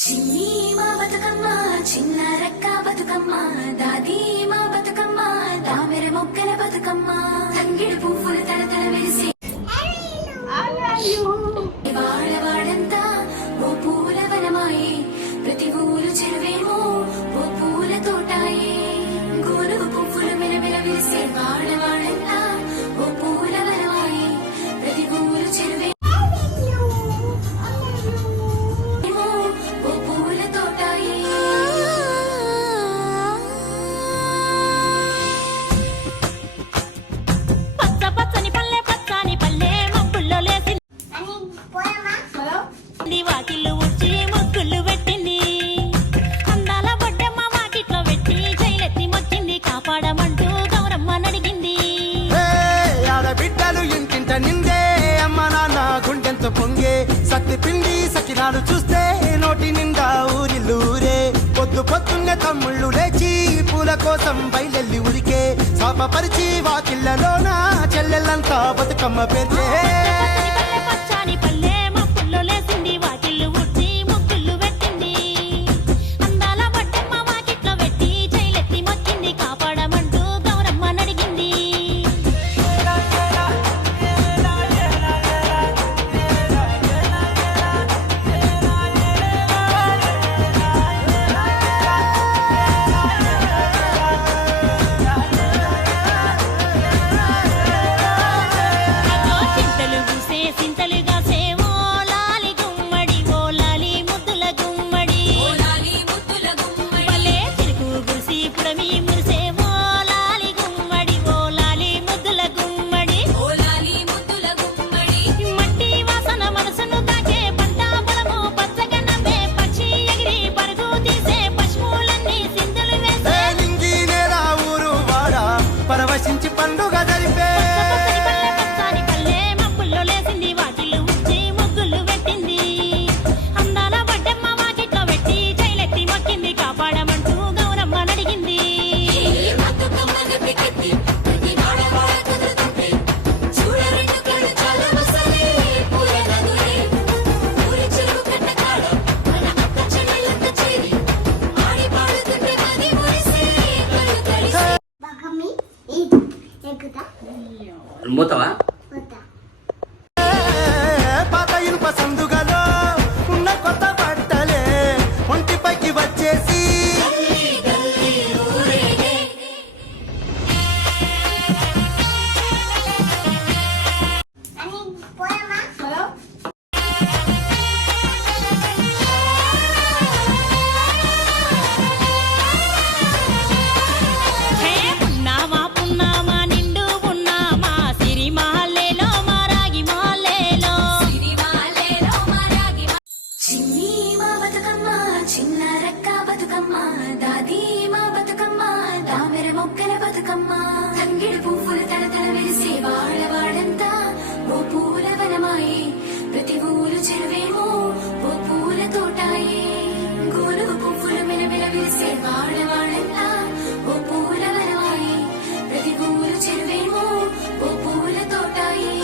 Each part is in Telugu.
చిన్ని మా బతుకమ్మ చిన్న రెక్క బతుకమ్మ దాది మా బతుకమ్మ దామెర మొక్కల బతుకమ్మ తంగిడు పువ్వులు తడతడ వెలిసి వాడవాడంతా ఓ పూల వనమాయే ప్రతి ఊరు చెరువేమో ఓ పూల తోటాయే గోరుగు పువ్వులు మెలమెల వెలిసే వాడవాడంతా ఓ పూల వనమాయే ప్రతి ఊరు చెరువే వాకిళ్ళు ఉచ్చి ముగ్గులు పెట్టింది అందాల బొడ్డమ్మ వాకిట్లో పెట్టి జైలెత్తి మొచ్చింది కాపాడమంటూ గౌరమ్మ నడిగింది ఆడబిడ్డలు ఇంటింట నిందే అమ్మ నాన్న గుండెంతో పొంగే సత్తి పిండి సకినాలు చూస్తే నోటి నిండా ఊరిల్లూరే పొద్దు పొద్దున్నే తమ్ముళ్ళు లేచి పూల కోసం బయలెల్లి ఉరికే శాపపరిచి వాకిళ్లలోన చెల్లెళ్ళంతా బతుకమ్మ పేర్చే పచ్చాని పల్లె మప్పుల్లో లేసింది వాకిళ్ళు ఉచ్చి ముగ్గులు పెట్టింది అందాల బొడ్డమ్మ వాకిట్లో పెట్టి జైలెత్తి మొచ్చింది కాపాడమంటూ గౌరమ్మ నడిగింది చింతలు పూసే సింతలుగా సేవో లాలి గుమ్మడి ఓ లాలి ముద్దుల గుమ్మడి భలే చిరుకు గురిసి పుడమి మురిసే ఓ లాలి గుమ్మడి ఓ లాలి ముద్దుల గుమ్మడి మట్టి వాసన మనసును తాకే పంట పొలము పచ్చగా నవ్వే పక్షి ఎగిరి పరుగు తీసే పశువులన్నీ సింధులు వేసే నింగి నేల ఊరు వాడ పరవశించి పండుగ జరిపే పచ్చని పల్లె మబ్బుల్లో లేసింది వాకిళ్ళు ఉచ్చి ముగ్గులు పెట్టింది అందాల బొడ్డమ్మ వాకిట్లో పెట్టి జైలెత్తి మొక్కింది కాపాడమంటూ గౌరమ్మ నడిగింది మూతవా పాత ఇనుప సందుగలో ఉన్న కొత్త బట్టలే ఒంటిపైకి వచ్చేసి హే పున్నామా పున్నామా నిండు పున్నామా సిరి మహల్లేలో మారాగి మహల్లేలో చిన్ని మా బతుకమ్మ చిన్న రెక్క బతుకమ్మ దాది మా బతుకమ్మ దామెర మొక్కల బతుకమ్మ తంగిడు పువ్వులు తడతడ వెలిసే వాడవాడంతా ఓ పూల వనమాయే ప్రతి ఊరు చెరువేమో ఓ పూల తోటాయే గోరుగు పువ్వులు మెలమెల వెలిసే వాడవాడంతా ఓ పూల వనమాయే ప్రతి ఊరు చెరువేమో ఓ పూల తోటాయే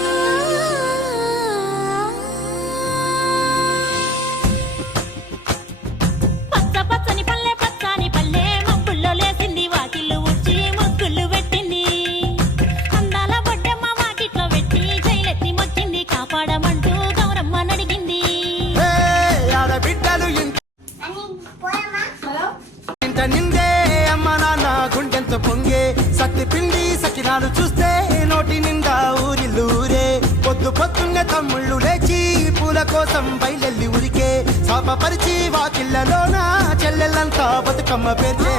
పచ్చని పల్లె మబ్బుల్లో లేసింది వాకిళ్ళు ఉచ్చి ముగ్గులు పెట్టింది అందాల బొడ్డమ్మ వాకిట్లో పెట్టి జైలెత్తి మొచ్చింది కాపాడమంటూ గౌరమ్మ నడిగింది ఆడబిడ్డలు ఇంటింట నిందే అమ్మ నాన్న గుండెంతో పొంగే సత్తి పిండి సకినాలు చూస్తే నోటి నిండా ఊరిల్లూరే పొద్దు పొద్దున్నే తమ్ముళ్ళు లేచి పూల కోసం బయలెల్లి ఉరికే శాపపరిచి వాకిళ్లలోన చెల్లెళ్ళంతా బతుకమ్మ పేర్చే